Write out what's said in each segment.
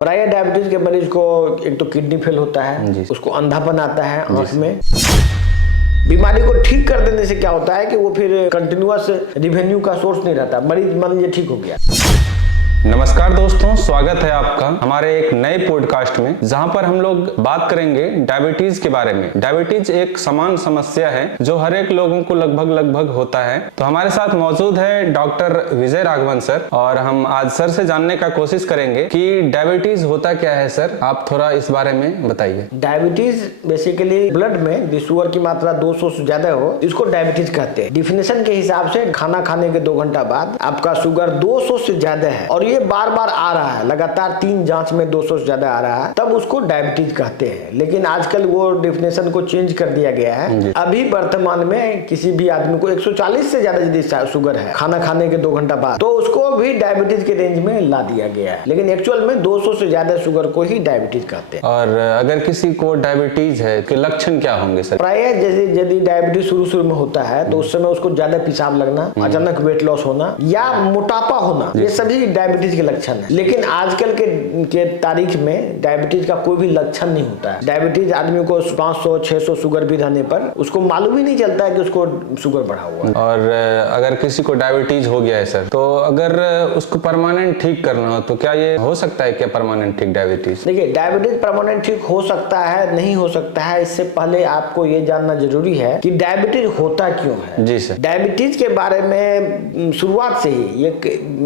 प्राय डायबिटीज के मरीज को एक तो किडनी फेल होता है, उसको अंधापन आता है आंख में। बीमारी को ठीक कर देने से क्या होता है कि वो फिर कंटिन्यूअस रिवेन्यू का सोर्स नहीं रहता, मरीज मान लीजिए ठीक हो गया। नमस्कार दोस्तों, स्वागत है आपका हमारे एक नए पॉडकास्ट में, जहां पर हम लोग बात करेंगे डायबिटीज के बारे में। डायबिटीज एक समान समस्या है जो हर एक लोगों को लगभग होता है। तो हमारे साथ मौजूद है डॉक्टर विजय राघवन सर, और हम आज सर से जानने का कोशिश करेंगे कि डायबिटीज होता क्या है। सर, आप थोड़ा इस बारे में बताइए। डायबिटीज बेसिकली ब्लड में शुगर की मात्रा 200 से ज्यादा हो, इसको डायबिटीज कहते हैं। डिफिनेशन के हिसाब से खाना खाने के 2 घंटा बाद आपका शुगर 200 से ज्यादा है और ये बार बार आ रहा है, लगातार 3 जांच में 200 से ज्यादा आ रहा है, तब उसको डायबिटीज कहते हैं। लेकिन आजकल वो डिफिनेशन को चेंज कर दिया गया है। अभी वर्तमान में किसी भी आदमी को 140 से ज्यादा यदि शुगर है खाना खाने के 2 घंटा बाद, तो उसको भी डायबिटीज के रेंज में ला दिया गया है। लेकिन एक्चुअल में 200 से ज्यादा शुगर को ही डायबिटीज कहते हैं। और अगर किसी को डायबिटीज है तो लक्षण क्या होंगे सर? प्राय जैसे यदि डायबिटीज शुरू में होता है तो उस समय उसको ज्यादा पेशाब लगना, अचानक वेट लॉस होना या मोटापा होना, ये सभी डायबिटीज के लक्षण है। लेकिन आजकल के तारीख में डायबिटीज का कोई भी लक्षण नहीं होता है। डायबिटीज आदमी को 500-600 शुगर भी रहने पर उसको मालूम ही नहीं चलता है कि उसको शुगर बढ़ा हुआ है। और अगर किसी को डायबिटीज हो गया है सर, तो अगर उसको परमानेंट ठीक करना हो तो क्या ये हो सकता है? क्या परमानेंट ठीक डायबिटीज? देखिए, डायबिटीज परमानेंट ठीक हो सकता है, नहीं हो सकता है। इससे पहले आपको ये जानना जरूरी है कि डायबिटीज होता क्यों है। जी सर। डायबिटीज के बारे में शुरुआत से ही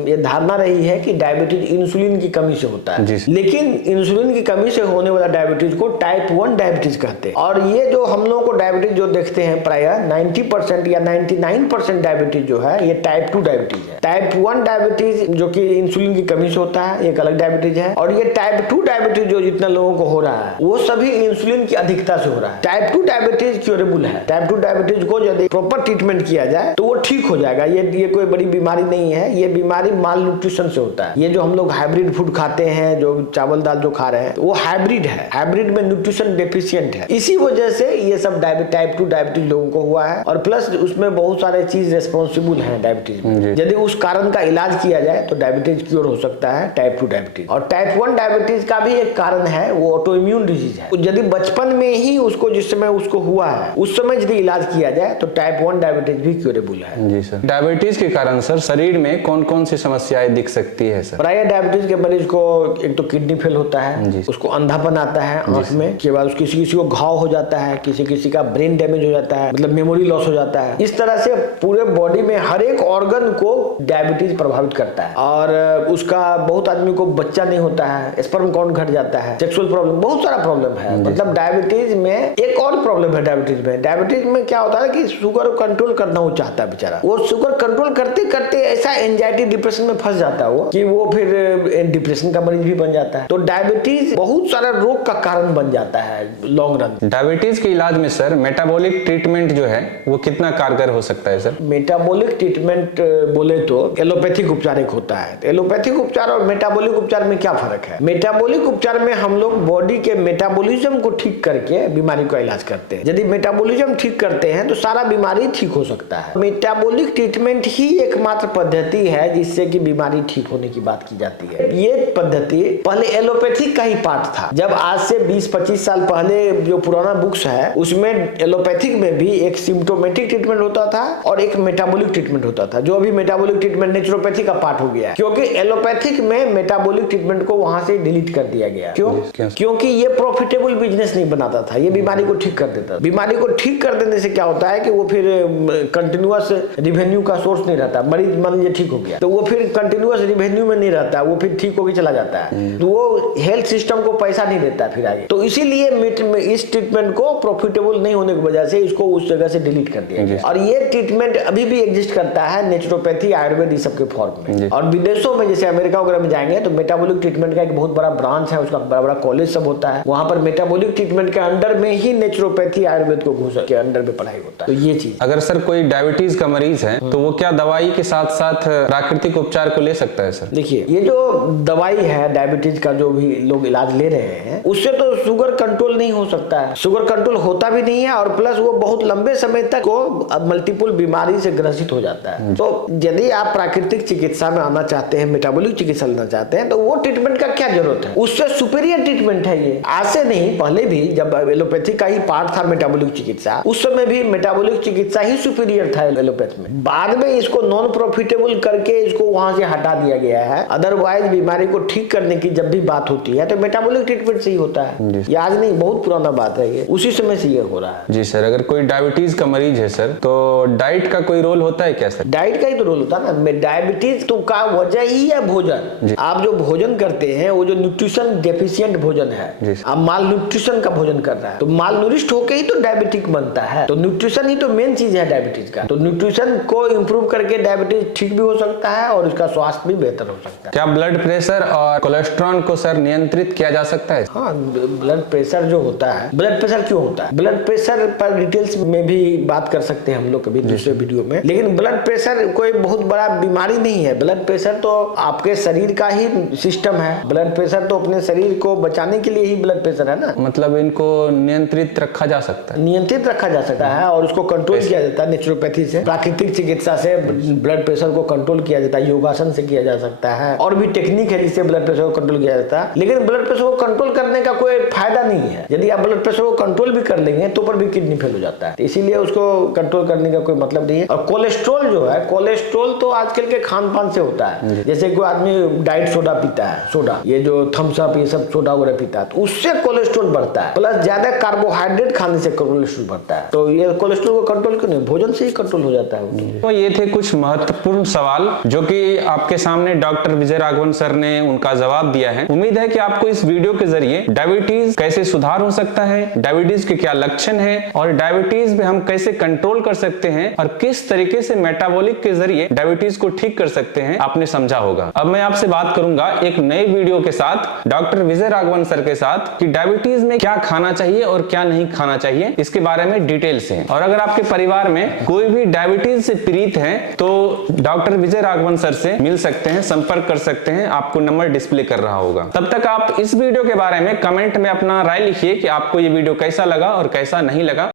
ये धारणा रही है कि डायबिटीज इंसुलिन की कमी से होता है। लेकिन इंसुलिन की कमी से होने वाला डायबिटीज को टाइप 1 डायबिटीज कहते हैं। और ये जो हम लोगों को डायबिटीज जो देखते हैं, प्राय 90% या 99% डायबिटीज जो है ये टाइप 2 डायबिटीज है। टाइप 1 डायबिटीज जो कि इंसुलिन की कमी से होता है, एक अलग डायबिटीज है। और ये टाइप 2 डायबिटीज जो जितना लोगों को हो रहा है वो सभी इंसुलिन की अधिकता से हो रहा है। टाइप 2 डायबिटीज क्योरेबल है। टाइप 2 डायबिटीज को यदि प्रॉपर ट्रीटमेंट किया जाए तो वो ठीक हो जाएगा। ये कोई बड़ी बीमारी नहीं है। ये बीमारी माल न्यूट्रिशन से होता है। ये जो हम लोग हाइब्रिड फूड खाते हैं, जो चावल दाल जो खा रहे हैं, वो हाइब्रिड है। हाइब्रिड में न्यूट्रिशन डेफिशिएंट है। इसी वजह से ये सब टाइप 2 डायबिटीज लोगों को हुआ है। और प्लस उसमें बहुत सारे चीज रेस्पॉन्सिबल है डायबिटीज में। यदि उस कारण का इलाज किया जाए तो डायबिटीज क्योर हो सकता है, टाइप 2 डायबिटीज। और टाइप 1 डायबिटीज का भी एक कारण है, वो ऑटो इम्यून डिजीज है। यदि बचपन में ही उसको जिस समय उसको हुआ है उस समय यदि इलाज किया जाए तो टाइप 1 डायबिटीज भी क्योरेबल है। जी सर। डायबिटीज के कारण सर शरीर में कौन कौन सी समस्याएं दिख सकती है सर? प्राय डायबिटीज के मरीज को एक तो किडनी फेल होता है, उसको अंधापन आता है आंख में, के बाद किसी को घाव हो जाता है, किसी का ब्रेन डैमेज हो जाता है, मतलब मेमोरी लॉस हो जाता है। इस तरह से पूरे बॉडी में हर एक ऑर्गन को डायबिटीज प्रभावित करता है। और उसका बहुत आदमी को बच्चा नहीं होता है, स्पर्म काउंट घट जाता है, सेक्सुअल प्रॉब्लम, बहुत सारा प्रॉब्लम है। मतलब डायबिटीज में एक और प्रॉब्लम है। डायबिटीज में क्या होता है कि शुगर को कंट्रोल करना वो चाहता है बेचारा। वो शुगर कंट्रोल करते करते ऐसा एंजाइटी डिप्रेशन में फंस जाता है वो कि वो फिर डिप्रेशन का मरीज भी बन जाता है। तो डायबिटीज बहुत सारा रोग का कारण बन जाता है लॉन्ग रन। डायबिटीज के इलाज में सर मेटाबॉलिक ट्रीटमेंट जो है वो कितना कारगर हो सकता है सर? मेटाबॉलिक ट्रीटमेंट बोले तो एलोपैथिक उपचार एक होता है। एलोपैथिक उपचार और मेटाबॉलिक उपचार में क्या फर्क है? मेटाबॉलिक उपचार में हम लोग बॉडी के मेटाबॉलिज्म को ठीक करके बीमारी का इलाज करते हैं। यदि मेटाबॉलिज्म ठीक करते हैं तो सारा बीमारी ठीक हो सकता है। मेटाबॉलिक ट्रीटमेंट ही एकमात्र पद्धति है जिससे कि बीमारी ठीक होने की बात की जाती है। ये पद्धति पहले एलोपैथिक का ही पार्ट था। जब आज से 20-25 साल पहले जो पुराना बुक्स है उसमें एलोपैथिक में भी एक सिम्प्टोमेटिक ट्रीटमेंट होता था और एक मेटाबॉलिक ट्रीटमेंट होता था, जो अभी मेटाबॉलिक ट्रीटमेंट नेचुरोपैथी का पार्ट हो गया, क्योंकि एलोपैथिक में मेटाबॉलिक ट्रीटमेंट को वहां से डिलीट कर दिया गया। क्योंकि ये प्रॉफिटेबल बिजनेस नहीं बनाता था, ये बीमारी को ठीक कर देता। बीमारी को ठीक कर देने से क्या होता है कि वो फिर कंटिन्यूअस रिवेन्यू का सोर्स नहीं रहता। मरीज मान लीजिए ठीक हो गया तो वो फिर कंटिन्यूअस रिवेन्यू में नहीं रहता, वो फिर ठीक होकर चला जाता है। तो वो हेल्थ सिस्टम को पैसा नहीं देता फिर आगे। तो इसीलिए इस ट्रीटमेंट को प्रॉफिटेबल नहीं होने की वजह से इसको उस जगह से डिलीट कर दिया गया। और ये ट्रीटमेंट अभी भी एग्जिस्ट करता है, नेचुरोपैथी, आयुर्वेद, इस सब के फॉर्म में। और विदेशों में जैसे अमेरिका वगैरह में जाएंगे तो मेटाबॉलिक ट्रीटमेंट का एक बहुत बड़ा ब्रांच है, उसका बड़ा कॉलेज सब होता है। वहां पर मेटाबॉलिक ट्रीटमेंट के अंडर में ही नेचुरोपैथी, आयुर्वेद को घुस के अंडर में पढ़ाई होता है। तो ये चीज, अगर सर कोई डायबिटीज का मरीज है तो वो क्या दवाई के साथ साथ प्राकृतिक उपचार को ले सकता है? सर? देखिए, ये जो दवाई है डायबिटीज का, जो भी लोग इलाज ले रहे हैं, उससे तो शुगर कंट्रोल नहीं हो सकता है। शुगर कंट्रोल होता भी नहीं है, और प्लस वो बहुत लंबे समय तक वो मल्टीपल बीमारी से ग्रसित हो जाता है। तो यदि आप प्राकृतिक चिकित्सा में आना चाहते हैं, मेटाबॉलिक चिकित्सा लेना चाहते हैं, तो वो ट्रीटमेंट का क्या जरूरत है? उससे सुपीरियर ट्रीटमेंट है ये। आज से नहीं, पहले भी जब एलोपैथी का ही पार्ट था मेटाबॉलिक चिकित्सा, उस समय भी मेटाबॉलिक चिकित्सा ही सुपीरियर था एलोपैथी में। बाद में इसको नॉन प्रॉफिटेबल करके इसको वहां से हटा दिया गया है। अदरवाइज बीमारी को ठीक करने की जब भी बात होती है तो मेटाबॉलिक ट्रीटमेंट से ही होता है। ये आज नहीं, बहुत पुराना बात है ये, उसी समय से ये हो रहा है। जी सर, अगर कोई डायबिटीज का मरीज है सर, तो डाइट का कोई रोल होता है क्या सर? डाइट का ही तो रोल होता है ना। डायबिटीज तो का वजह ही है भोजन। आप जो भोजन करते हैं वो जो न्यूट्रिशन डेफिशिएंट भोजन है, आप माल न्यूट्रिशन का भोजन कर रहा है, तो माल न्यूरिस्ट होके ही तो डायबिटिक बनता है। तो न्यूट्रिशन ही तो मेन चीज है डायबिटीज का। तो न्यूट्रिशन को इंप्रूव करके डायबिटीज ठीक भी हो सकता है और इसका स्वास्थ्य भी बेहतर हो सकता है। क्या ब्लड प्रेशर और कोलेस्ट्रॉल को सर नियंत्रित किया जा सकता है? हाँ, ब्लड प्रेशर जो होता है, ब्लड प्रेशर क्यों होता है, ब्लड प्रेशर पर डिटेल्स में भी बात कर सकते हैं हम लोग कभी दूसरे वीडियो में। लेकिन ब्लड प्रेशर कोई बहुत बड़ा बीमारी नहीं है। ब्लड प्रेशर तो आपके शरीर का ही सिस्टम है। ब्लड प्रेशर तो अपने शरीर को बचाने के लिए ही ब्लड प्रेशर है ना। मतलब इनको नियंत्रित रखा जा सकता है? नियंत्रित रखा जा सकता है और उसको कंट्रोल किया जाता है नेचुरोपैथी से, प्राकृतिक चिकित्सा से ब्लड प्रेशर को कंट्रोल किया जाता है। योगासन से किया जा सकता है, और भी टेक्निक है जिससे ब्लड प्रेशर को कंट्रोल किया जाता है। लेकिन ब्लड प्रेशर को कंट्रोल करने का कोई फायदा नहीं है। यदि आप ब्लड प्रेशर को कंट्रोल भी कर लेंगे तो पर भी किडनी फेल हो जाता है, इसीलिए उसको कंट्रोल करने का कोई मतलब नहीं है। और कोलेस्ट्रॉल जो है, कोलेस्ट्रॉल तो आजकल के खान पान से होता है। जैसे कोई आदमी डाइट सोडा पीता है, सोडा ये जो थम्स अप ये सब सोडा वगैरह पीता है, तो उससे कोलेस्ट्रॉल बढ़ता है। प्लस ज्यादा कार्बोहाइड्रेट खाने से कोलेस्ट्रॉल बढ़ता है। तो ये कोलेस्ट्रॉल को कंट्रोल क्यों नहीं, भोजन से ही कंट्रोल हो जाता है। तो ये थे कुछ महत्वपूर्ण सवाल जो कि आपके सामने डॉक्टर विजय राघवन सर ने उनका जवाब दिया है। उम्मीद है कि आपको इस वीडियो के जरिए डायबिटीज कैसे सुधार हो सकता है, डायबिटीज के क्या लक्षण हैं, और डायबिटीज में हम कैसे कंट्रोल कर सकते हैं, और किस तरीके से मेटाबॉलिक के जरिए डायबिटीज को ठीक कर सकते हैं, आपने समझा होगा। अब मैं आपसे बात करूंगा एक नई वीडियो के साथ, डॉक्टर विजय राघवन सर के साथ, कि डायबिटीज में क्या खाना चाहिए और क्या नहीं खाना चाहिए, इसके बारे में डिटेल से। और अगर आपके परिवार में कोई भी डायबिटीज से पीड़ित है तो डॉक्टर विजय राघवन सर से मिल सकते हैं, संपर्क कर सकते हैं। आपको नंबर डिस्प्ले कर रहा होगा। तब तक आप इस वीडियो के बारे में कमेंट में अपना राय लिखिए कि आपको ये वीडियो कैसा लगा और कैसा नहीं लगा।